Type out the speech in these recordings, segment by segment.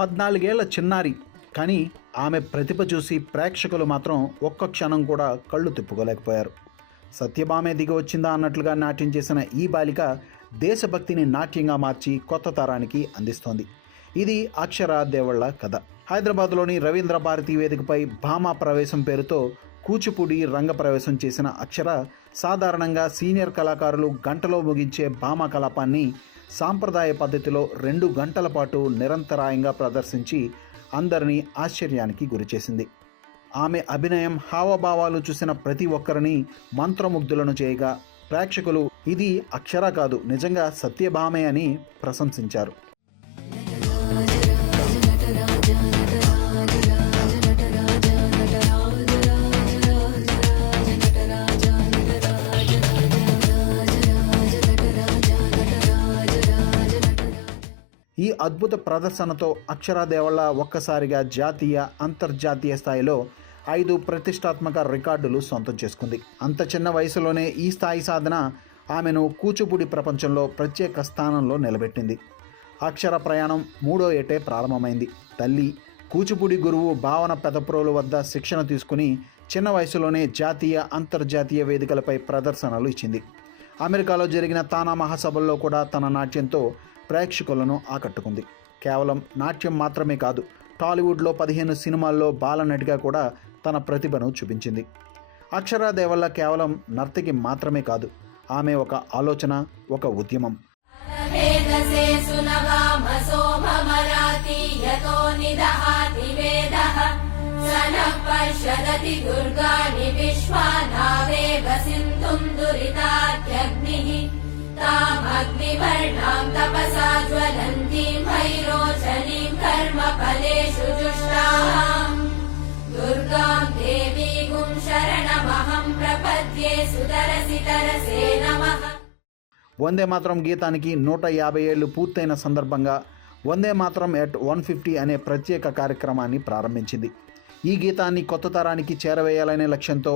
14 ఏళ్ల చిన్నారి, కానీ ఆమె ప్రతిభ చూసి ప్రేక్షకులు మాత్రం ఒక్క క్షణం కూడా కళ్ళు తిప్పుకోలేకపోయారు. సత్యభామే దిగి వచ్చిందా అన్నట్లుగా నాట్యం చేసిన ఈ బాలిక దేశభక్తిని నాట్యంగా మార్చి కొత్త తరానికి అందిస్తోంది. ఇది అక్షర దేవళ్ళ కథ. హైదరాబాద్లోని రవీంద్ర భారతి వేదికపై భామా ప్రవేశం పేరుతో కూచిపూడి రంగ ప్రవేశం చేసిన అక్షర సాధారణంగా సీనియర్ కళాకారులు గంటలో ముగించే భామా కలాపాన్ని సాంప్రదాయ పద్ధతిలో 2 గంటల పాటు నిరంతరాయంగా ప్రదర్శించి అందరినీ ఆశ్చర్యానికి గురిచేసింది. ఆమె అభినయం, హావభావాలు చూసిన ప్రతి ఒక్కరిని మంత్రముగ్ధులను చేయగా ప్రేక్షకులు ఇది అక్షర కాదు, నిజంగా సత్యభామే అని ప్రశంసించారు. ఈ అద్భుత ప్రదర్శనతో అక్షర దేవళ్ళ ఒక్కసారిగా జాతీయ, అంతర్జాతీయ స్థాయిలో 5 ప్రతిష్టాత్మక రికార్డులు సొంతం చేసుకుంది. అంత చిన్న వయసులోనే ఈ స్థాయి సాధన ఆమెను కూచిపూడి ప్రపంచంలో ప్రత్యేక స్థానంలో నిలబెట్టింది. అక్షర ప్రయాణం 3వ ఏటే ప్రారంభమైంది. తల్లి కూచిపూడి గురువు భావన పెదప్రోలు వద్ద శిక్షణ తీసుకుని చిన్న వయసులోనే జాతీయ, అంతర్జాతీయ వేదికలపై ప్రదర్శనలు ఇచ్చింది. అమెరికాలో జరిగిన తానా మహాసభల్లో కూడా తన నాట్యంతో ప్రేక్షకులను ఆకట్టుకుంది. కేవలం నాట్యం మాత్రమే కాదు, టాలీవుడ్లో 15 సినిమాల్లో బాలనటిగా కూడా తన ప్రతిభను చూపించింది. అక్షర దేవళ్ళ కేవలం నర్తకి మాత్రమే కాదు, ఆమె ఒక ఆలోచన, ఒక ఉద్యమం. వందే మాతరం గీతానికి 150 ఏళ్లు పూర్తయిన సందర్భంగా వందే మాతరం ఎట్ 150 అనే ప్రత్యేక కార్యక్రమాన్ని ప్రారంభించింది. ఈ గీతాన్ని కొత్త తరానికి చేరవేయాలనే లక్ష్యంతో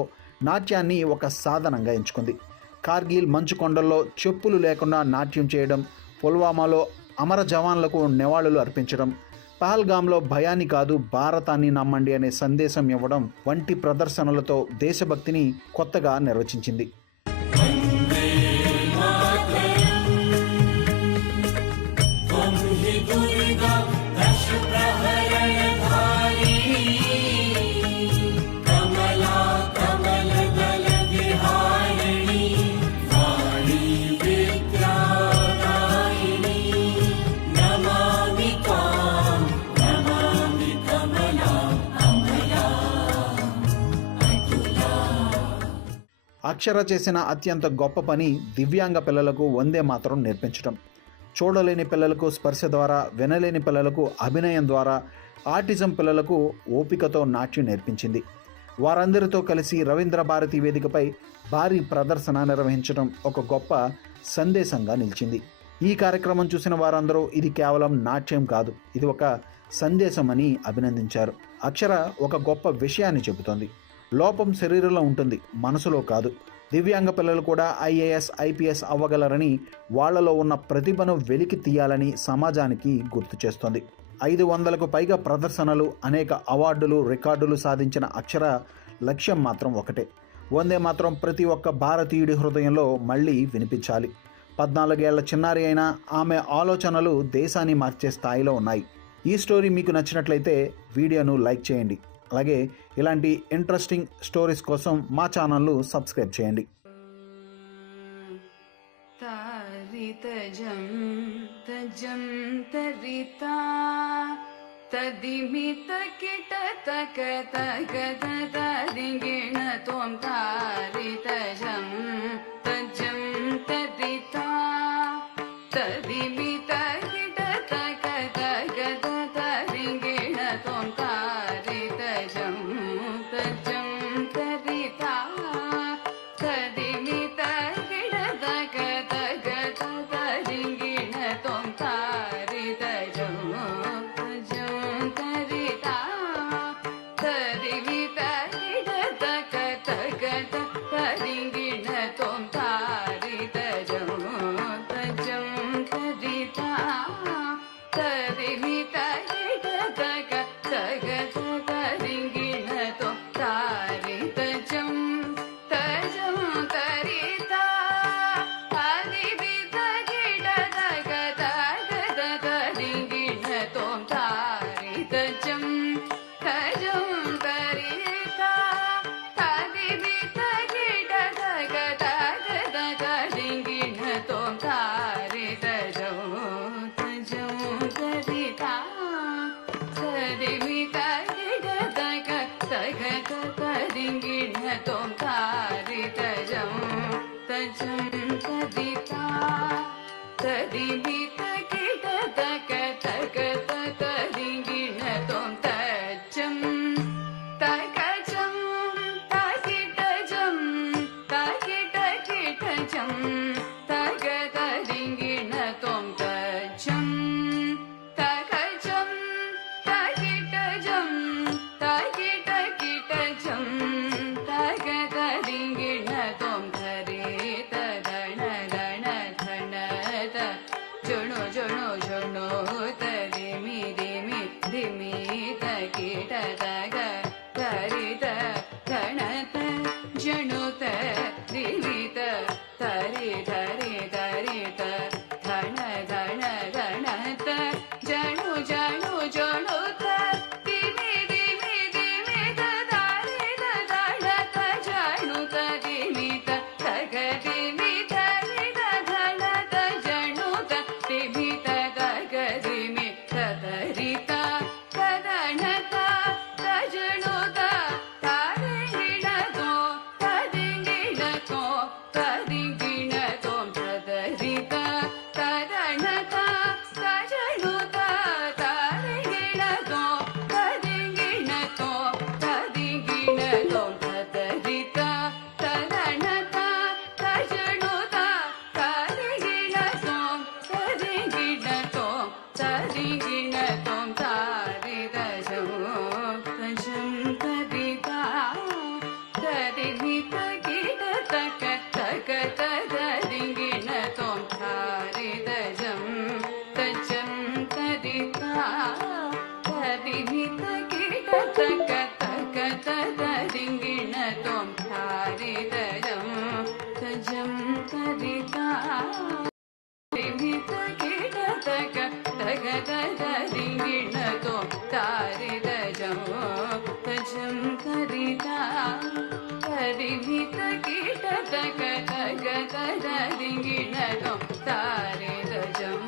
నాట్యాన్ని ఒక సాధనంగా ఎంచుకుంది. కార్గిల్ మంచు కొండల్లో చెప్పులు లేకుండా నాట్యం చేయడం, పుల్వామాలో అమర జవాన్లకు నివాళులు అర్పించడం, పహల్గామ్లో భయాన్ని కాదు భారతాన్ని నమ్మండి అనే సందేశం ఇవ్వడం వంటి ప్రదర్శనలతో దేశభక్తిని కొత్తగా నిర్వచించింది. అక్షర చేసిన అత్యంత గొప్ప పని దివ్యాంగ పిల్లలకు వందే మాతరం నేర్పించడం. చూడలేని పిల్లలకు స్పర్శ ద్వారా, వినలేని పిల్లలకు అభినయం ద్వారా, ఆటిజం పిల్లలకు ఓపికతో నాట్యం నేర్పించింది. వారందరితో కలిసి రవీంద్ర భారతి వేదికపై భారీ ప్రదర్శన నిర్వహించడం ఒక గొప్ప సందేశంగా నిలిచింది. ఈ కార్యక్రమం చూసిన వారందరూ ఇది కేవలం నాట్యం కాదు, ఇది ఒక సందేశం అని అభినందించారు. అక్షర ఒక గొప్ప విషయాన్ని చెబుతోంది. లోపం శరీరంలో ఉంటుంది, మనసులో కాదు. దివ్యాంగ పిల్లలు కూడా IAS, IPS అవ్వగలరని, వాళ్లలో ఉన్న ప్రతిభను వెలికి తీయాలని సమాజానికి గుర్తు చేస్తోంది. 500కు పైగా ప్రదర్శనలు, అనేక అవార్డులు, రికార్డులు సాధించిన అక్షర లక్ష్యం మాత్రం ఒకటే: వందే మాత్రం ప్రతి ఒక్క భారతీయుడి హృదయంలో మళ్ళీ వినిపించాలి. 14 ఏళ్ల చిన్నారి అయినా ఆమె ఆలోచనలు దేశాన్ని మార్చే స్థాయిలో ఉన్నాయి. ఈ స్టోరీ మీకు నచ్చినట్లయితే వీడియోను లైక్ చేయండి. అలాగే ఇలాంటి ఇంట్రెస్టింగ్ స్టోరీస్ కోసం మా ఛానల్ను సబ్స్క్రైబ్ చేయండి. తరిగిణ తొం తారి తజం తజం తరితా तदिमित किट तक तक तदिगिण तोम तजम तकजम तकिटजम तकिट किटजम तग तदिगिण तोम तजम तकजम तकिटजम तकिट किटजम तग तदिगिण तोम धरे तदण दण धण त जुणु जुणु जुणु तरिमि रिमि धिमि तकिट तग तरित धण त जणु त रिमित तरि धरि धरित धण धण धण त जणु जणु जणु त दिमि दिमि दिमि त दारि त धण त जणु त दिमि त तग दिमि धरि त धण त जणु त दिमि त तग दिमि त धरि त तदण त तजणु त तारिगिण तो तदिगिण तो तदिगिण तोम तदरि त तदण त तजणु त तारिगिण तो तदिगिण तो तदिगिण तोम तदरि त तदण त तजणु त तारिगिण तोम तदिगिण तो तदिगिण तोम तारि तजम तजम तदिता तदिमित किट तक तक तदिगिण तोम तारि तजम तजम तदिता तदिमित किट तक तक तदिगिण तोम तारि तजम तजम तदिता तदिमित किट तक तग तदिगिण तोम तारि तजम तजम तदिता तदिमित किट तक तग तदिगिण तोम तारि तजम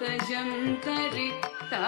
तजम तदिता